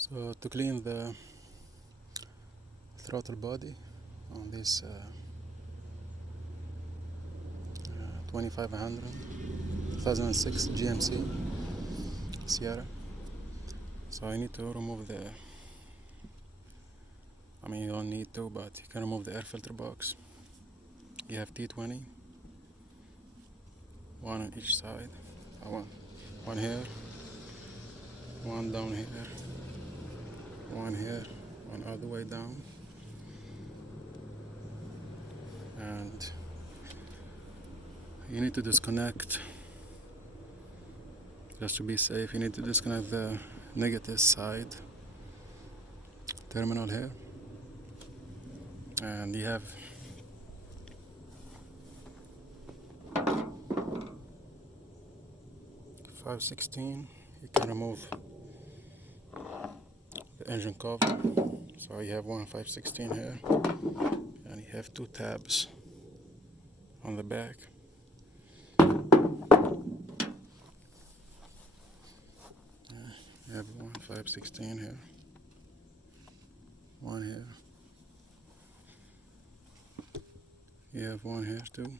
So to clean the throttle body on this 2500 2006 GMC Sierra, so I need to remove you don't need to, but you can remove the air filter box. You have T20, one on each side, one here, one down here, one here, one all the way down, and you need to disconnect, just to be safe. You need to disconnect the negative side terminal here, and you have .516. You can remove the engine cover. So you have one 516 here, and you have two tabs on the back. You have one 516 here, one here. You have one here too.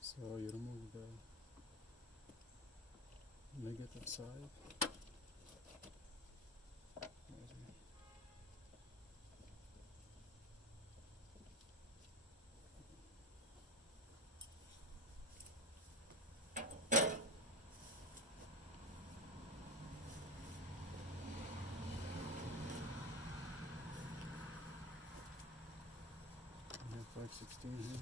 So you remove the negative side. You have 516 here.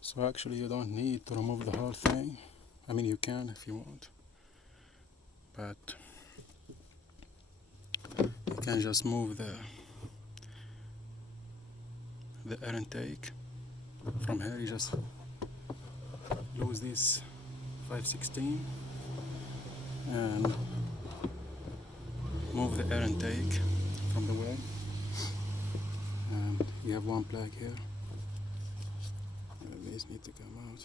So actually you don't need to remove the whole thing. You can if you want, but you can just move the air intake from here. You just lose this 516 and move the air intake from the way, and you have one plug here. These need to come out.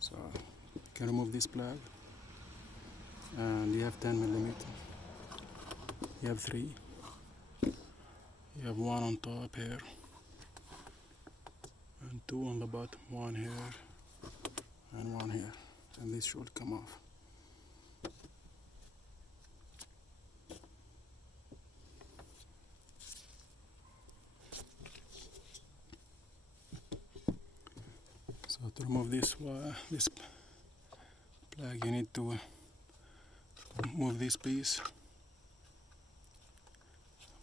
So you can remove this plug, and you have 10mm. You have three. You have one on top here, and two on the bottom. One here, and one here, and this should come off. So to remove this plug, you need to move this piece,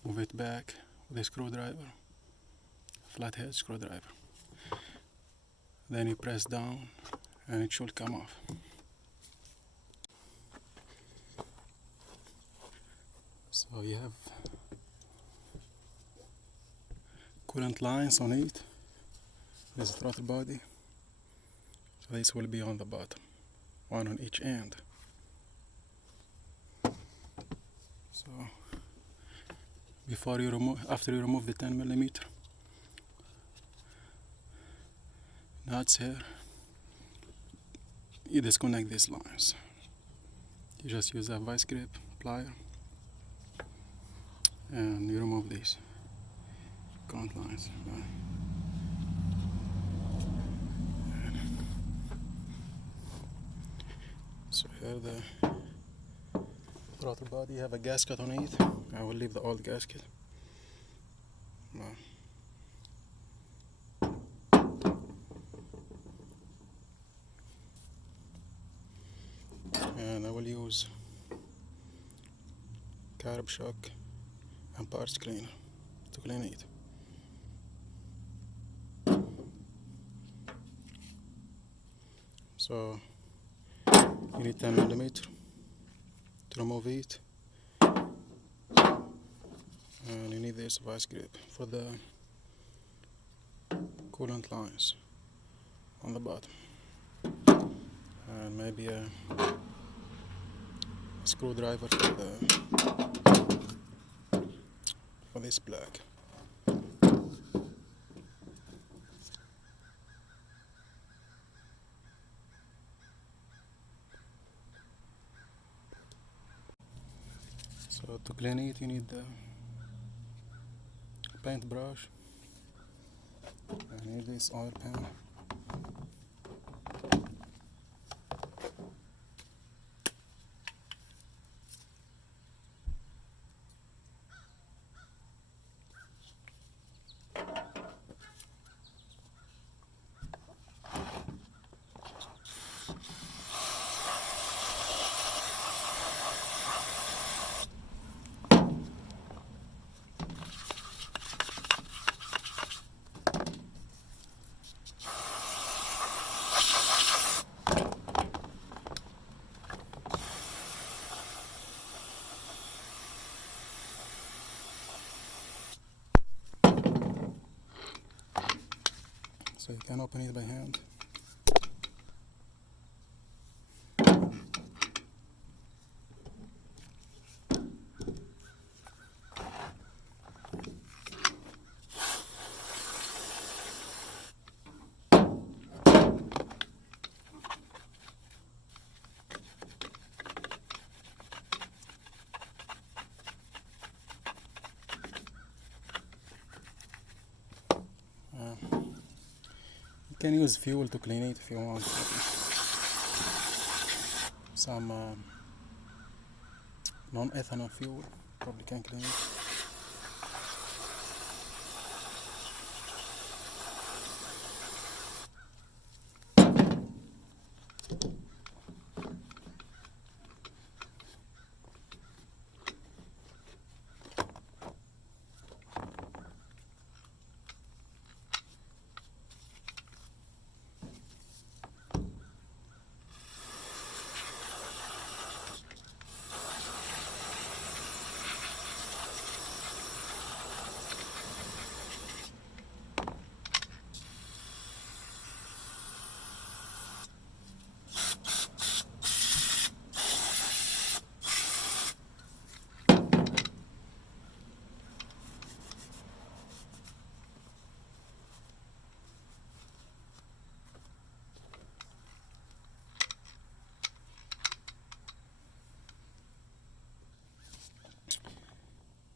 move it back with a screwdriver, flathead screwdriver. Then you press down and it should come off. So you have coolant lines on it. There's a throttle body. So this will be on the bottom, one on each end. So after you remove the 10mm nuts here, you disconnect these lines. You just use a vice grip plier and you remove these coolant lines. So here the throttle body, you have a gasket on it. I will leave the old gasket. And I will use carb shock and parts cleaner to clean it. So you need 10mm to remove it, and you need this vice grip for the coolant lines on the bottom, and maybe a screwdriver for this plug. So to clean it, you need the paintbrush and you need this oil pan. So you can open it by hand. You can use fuel to clean it if you want. Some non-ethanol fuel probably can clean it.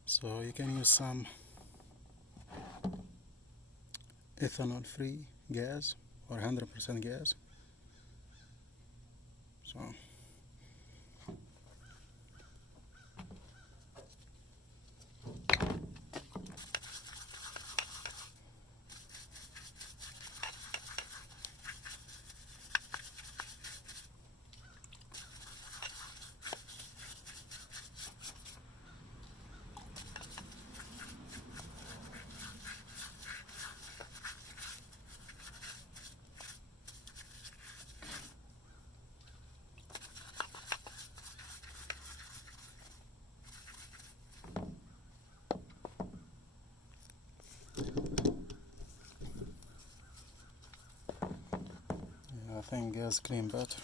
So you can use some ethanol free gas or 100% gas. So think gas clean better.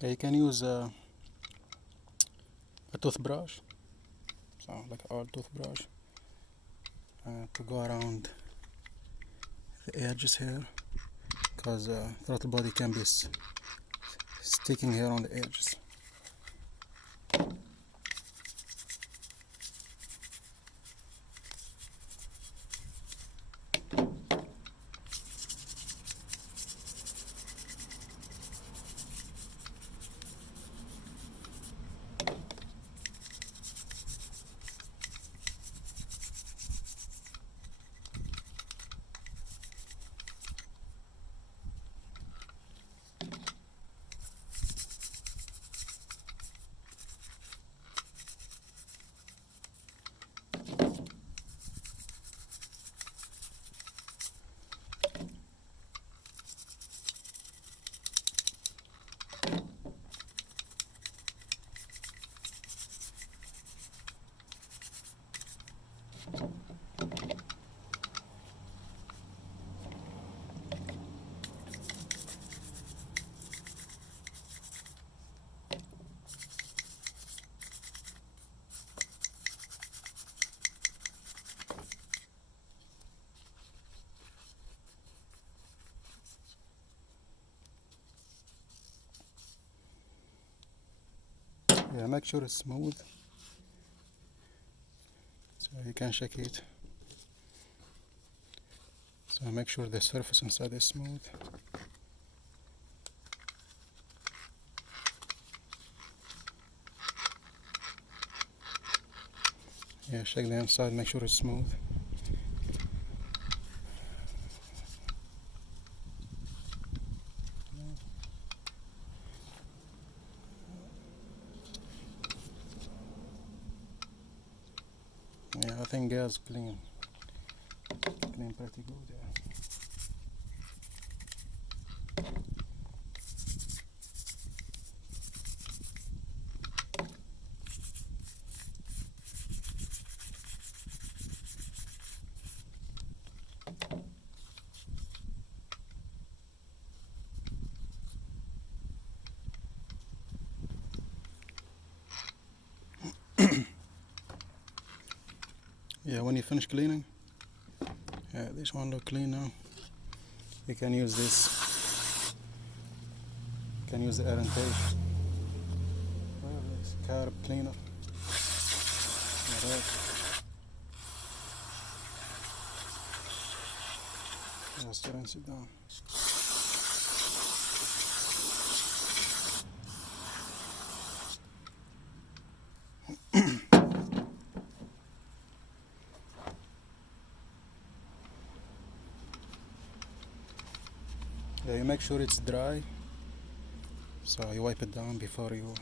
You can use a toothbrush, so like an old toothbrush, to go around the edges here, because throttle body can be sticking here on the edges. Yeah, make sure it's smooth, so you can shake it. So make sure the surface inside is smooth. Yeah, shake the inside, make sure it's smooth. Yeah, I think gas clean pretty good. Yeah. Yeah, when you finish cleaning, yeah, this one look clean now. You can use this. You can use the air intake. This carb cleaner. Alright. Just rinse it down. Yeah, you make sure it's dry, so you wipe it down before you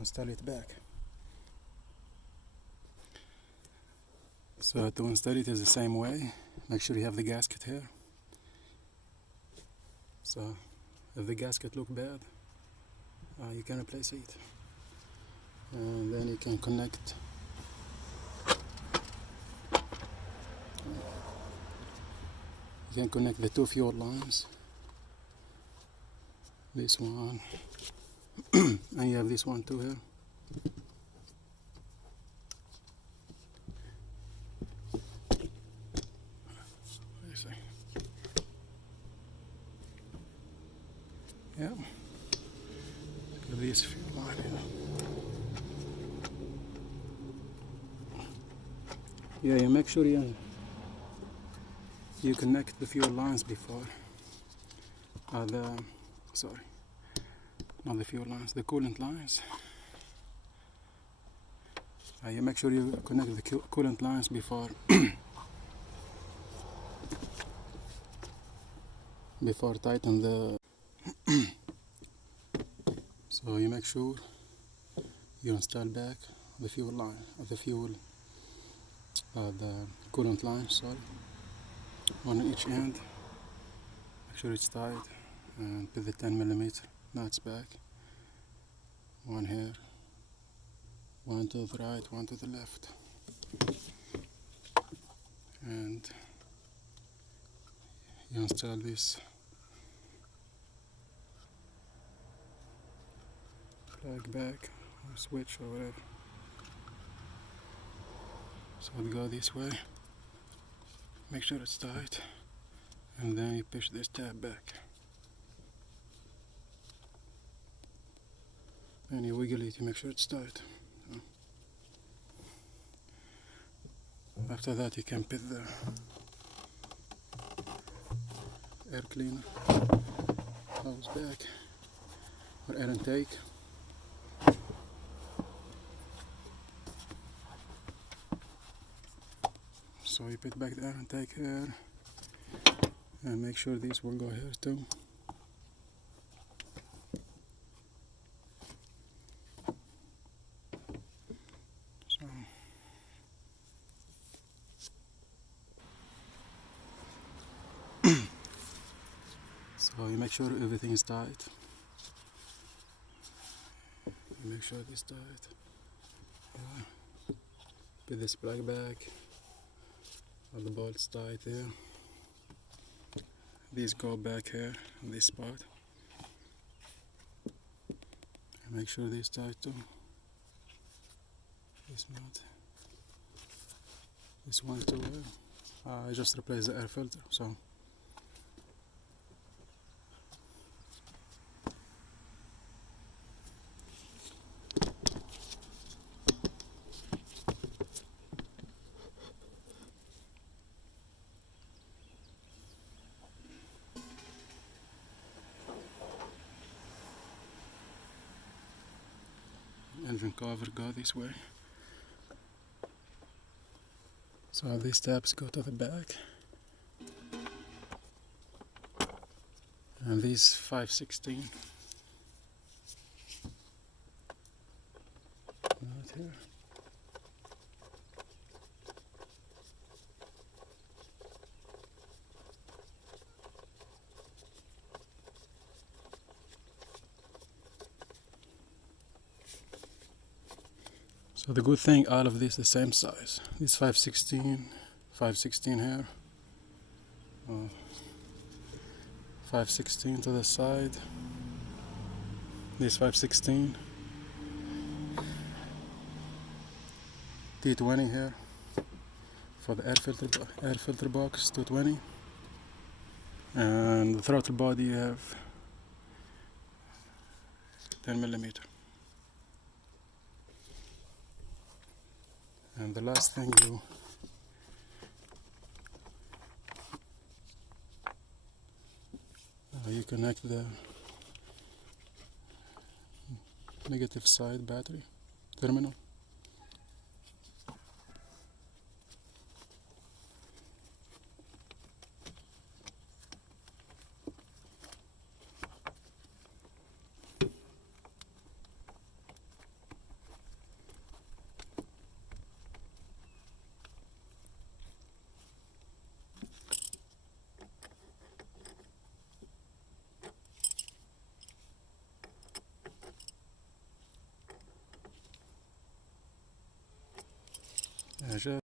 install it back. So to install it is the same way. Make sure you have the gasket here. So if the gasket look bad, you can replace it, and then you can connect. You can connect the two fuel lines. This one, and you have this one too here. Yeah, this fuel line here. Yeah, you make sure you connect the fuel lines before not the fuel lines, the coolant lines. You make sure you connect the coolant lines before before tighten the so you make sure you install back the fuel line, the coolant line, sorry, one on each end. Make sure it's tight, and put the 10mm nuts back. One here, one to the right, one to the left, and you install this plug back or switch or whatever. So we go this way, make sure it's tight, and then you push this tab back and you wiggle it to make sure it's tight. After that you can put the air cleaner hose back or air intake. So you put back the air intake here, and make sure this will go here too. So you make sure everything is tight. You make sure this tight. Put this plug back. All the bolts tight there. These go back here on this spot. And make sure this tight too. This nut. This one too. I just replaced the air filter. So. Engine cover go this way. So these tabs go to the back, and these 5/16 right here. So the good thing, all of this the same size. This 5/16 here, 5/16 to the side. This 5/16, T20 here for the air filter box, 220, and the throttle body you have 10 millimeter. And the last thing you connect the negative side battery terminal.